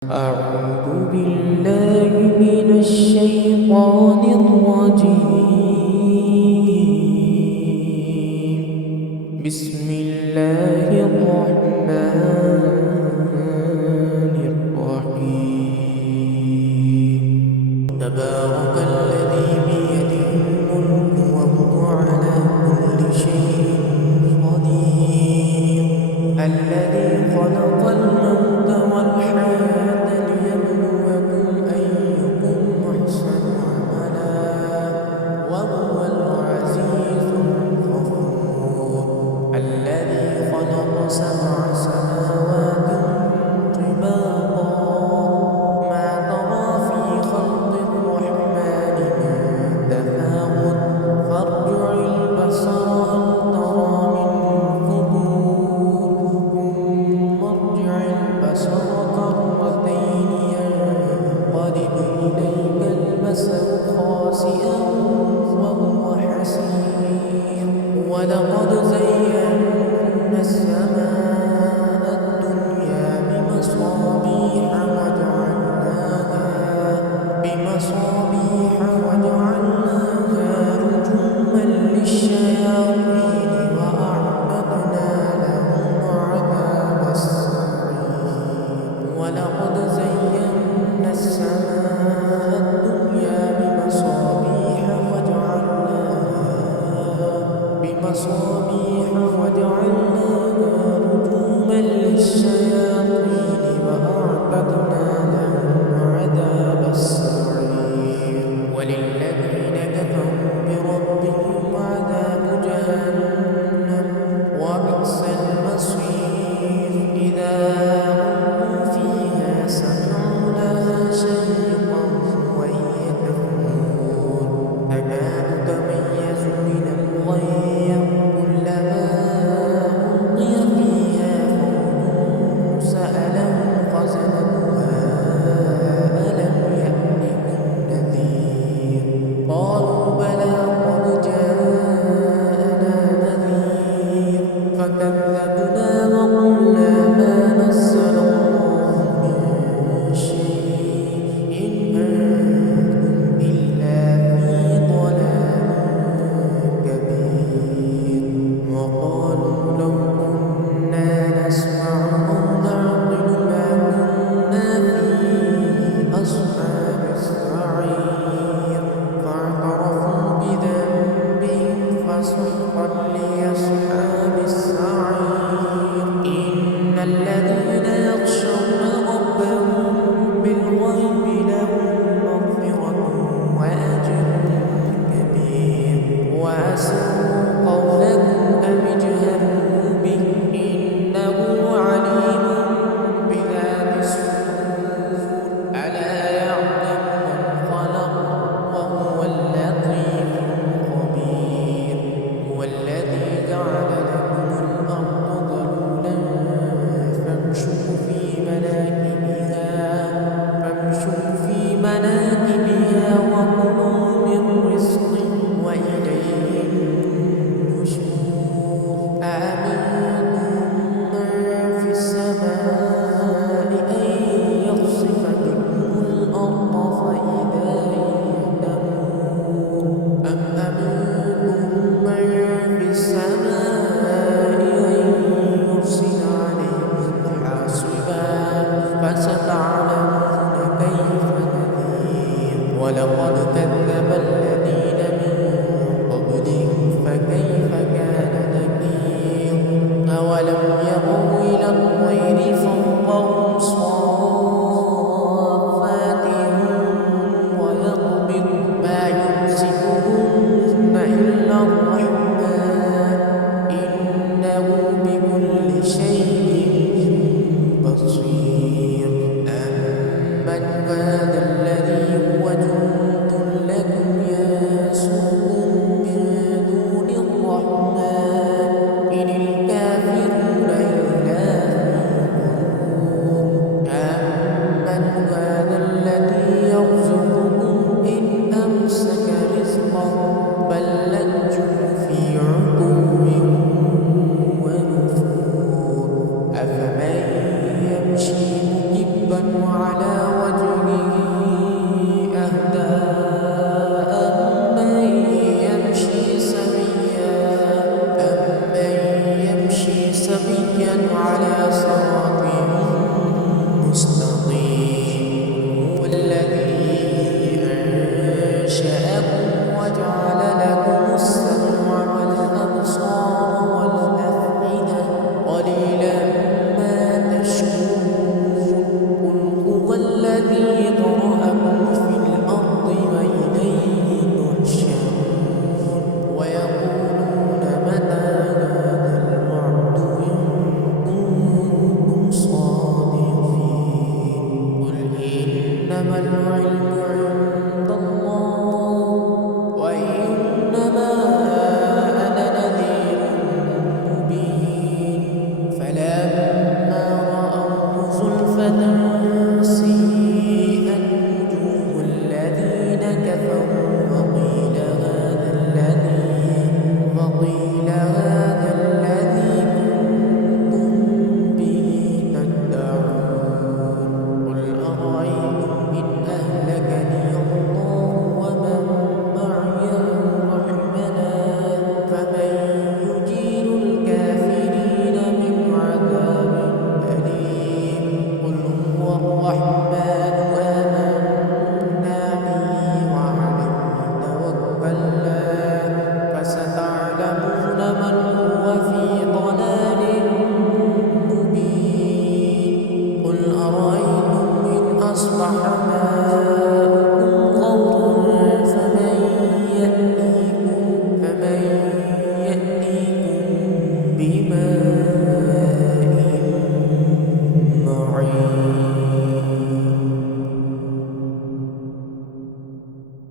أعوذ بالله من الشيطان الرجيم. بسم الله الرحمن الرحيم. تبارك الذي بيده الملك وهو على كل شيء قدير. الذي خلق الموت والحياة ليبلوكم أيكم أحسن عملا وهو العزيز الغفور. الذي خلق سبع سماوات طباقا ما ترى في خلق الرحمن من تفاوت فارجع البصر هل ترى من فطور ثم ارجع البصر كرتين ينقلب إليك البصر خاسئا وهو حسير. ولقد زينا السماء الدنيا بمصابيح وجعلناها رجوما للشياطين وأعتدنا لهم عذاب السعير. ولقد زينا السماء الدنيا بمصابيح وجعلناها رجوما للشياطين وأعتدنا لهم عذاب السعير. وللذين كفروا بربهم عذاب جهنم وبئس المصير. إذا ألقوا فيها سمعوا لها شهيقا وهي تفور تكاد تميز من الغيظ كلما ألقي فيها فوج على وجهه أهدى أمن يمشي سويا على صراط مستقيم. هو الذي أنشأكم وجعل لكم السمع والأبصار والأفئدة قليلا ما تشكرون. قل هو الذي ذرأكم في الأرض وإليه تحشرون. ويقولون متى هذا الوعد إن كنتم صادقين. قل إنما العلم عند الله وإنما أنا نذير مبين. فلما رأوه زلفة سيئت وجوه الذين كفروا وقيل هذا الذي كنتم به تدعون. قل أرأيتم إن أهلكني الله ومن معي أو رحمنا فمن يجير الكافرين من عذاب أليم. قل هو الرحمن